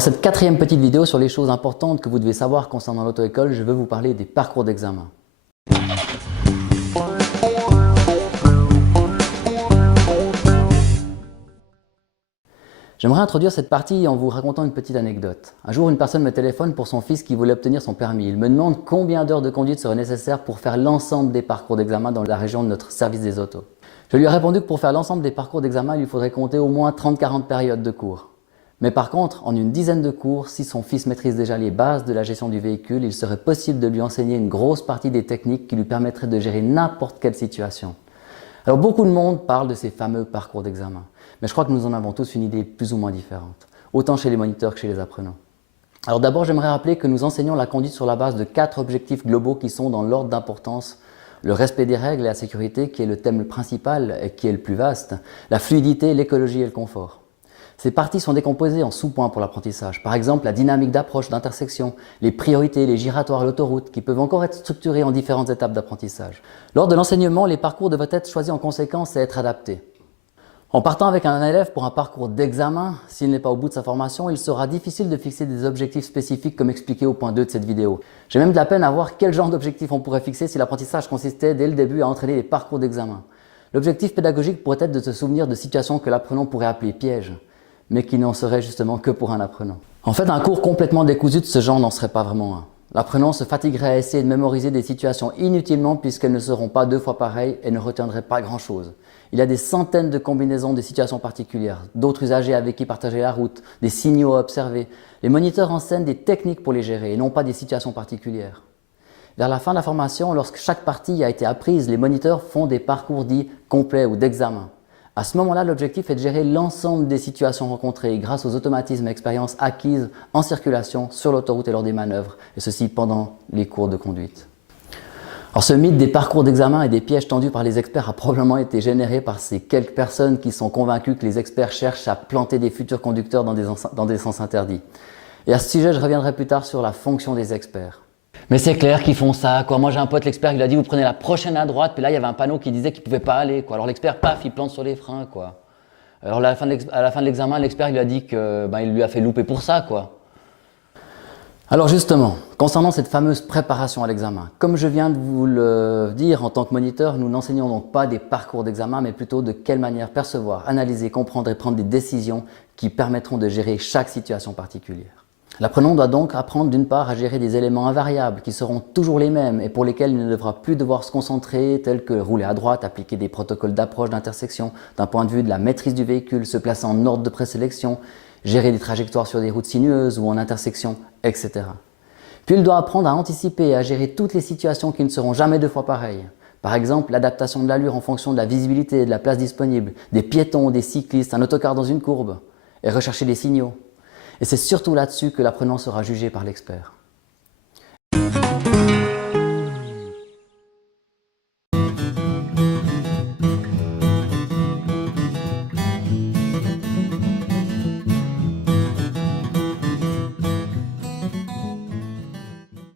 Alors dans cette quatrième petite vidéo sur les choses importantes que vous devez savoir concernant l'auto-école, je veux vous parler des parcours d'examen. J'aimerais introduire cette partie en vous racontant une petite anecdote. Un jour, une personne me téléphone pour son fils qui voulait obtenir son permis. Il me demande combien d'heures de conduite seraient nécessaires pour faire l'ensemble des parcours d'examen dans la région de notre service des autos. Je lui ai répondu que pour faire l'ensemble des parcours d'examen, il lui faudrait compter au moins 30-40 périodes de cours. Mais par contre, en une dizaine de cours, si son fils maîtrise déjà les bases de la gestion du véhicule, il serait possible de lui enseigner une grosse partie des techniques qui lui permettraient de gérer n'importe quelle situation. Alors beaucoup de monde parle de ces fameux parcours d'examen, mais je crois que nous en avons tous une idée plus ou moins différente, autant chez les moniteurs que chez les apprenants. Alors d'abord, j'aimerais rappeler que nous enseignons la conduite sur la base de 4 objectifs globaux qui sont dans l'ordre d'importance: le respect des règles et la sécurité, qui est le thème principal et qui est le plus vaste, la fluidité, l'écologie et le confort. Ces parties sont décomposées en sous-points pour l'apprentissage. Par exemple, la dynamique d'approche d'intersection, les priorités, les giratoires, l'autoroute, qui peuvent encore être structurés en différentes étapes d'apprentissage. Lors de l'enseignement, les parcours devraient être choisis en conséquence et être adaptés. En partant avec un élève pour un parcours d'examen, s'il n'est pas au bout de sa formation, il sera difficile de fixer des objectifs spécifiques comme expliqué au point 2 de cette vidéo. J'ai même de la peine à voir quel genre d'objectif on pourrait fixer si l'apprentissage consistait dès le début à entraîner les parcours d'examen. L'objectif pédagogique pourrait être de se souvenir de situations que l'apprenant pourrait appeler pièges, mais qui n'en serait justement que pour un apprenant. En fait, un cours complètement décousu de ce genre n'en serait pas vraiment un. L'apprenant se fatiguerait à essayer de mémoriser des situations inutilement puisqu'elles ne seront pas 2 fois pareilles et ne retiendraient pas grand-chose. Il y a des centaines de combinaisons de situations particulières, d'autres usagers avec qui partager la route, des signaux à observer. Les moniteurs enseignent des techniques pour les gérer et non pas des situations particulières. Vers la fin de la formation, lorsque chaque partie a été apprise, les moniteurs font des parcours dits complets ou d'examen. À ce moment-là, l'objectif est de gérer l'ensemble des situations rencontrées grâce aux automatismes et expériences acquises en circulation, sur l'autoroute et lors des manœuvres, et ceci pendant les cours de conduite. Alors ce mythe des parcours d'examen et des pièges tendus par les experts a probablement été généré par ces quelques personnes qui sont convaincues que les experts cherchent à planter des futurs conducteurs dans des sens interdits. Et à ce sujet, je reviendrai plus tard sur la fonction des experts. Mais c'est clair qu'ils font ça, quoi. Moi j'ai un pote, l'expert, il a dit vous prenez la prochaine à droite, puis là il y avait un panneau qui disait qu'il ne pouvait pas aller, quoi. Alors l'expert, paf, il plante sur les freins, quoi. Alors à la fin de l'examen, l'expert il lui a dit que il lui a fait louper pour ça, quoi. Alors justement, concernant cette fameuse préparation à l'examen, comme je viens de vous le dire, en tant que moniteur, nous n'enseignons donc pas des parcours d'examen, mais plutôt de quelle manière percevoir, analyser, comprendre et prendre des décisions qui permettront de gérer chaque situation particulière. L'apprenant doit donc apprendre d'une part à gérer des éléments invariables qui seront toujours les mêmes et pour lesquels il ne devra plus devoir se concentrer, tels que rouler à droite, appliquer des protocoles d'approche d'intersection d'un point de vue de la maîtrise du véhicule, se placer en ordre de présélection, gérer des trajectoires sur des routes sinueuses ou en intersection, etc. Puis il doit apprendre à anticiper et à gérer toutes les situations qui ne seront jamais 2 fois pareilles. Par exemple, l'adaptation de l'allure en fonction de la visibilité et de la place disponible, des piétons, des cyclistes, un autocar dans une courbe, et rechercher des signaux. Et c'est surtout là-dessus que l'apprenant sera jugé par l'expert.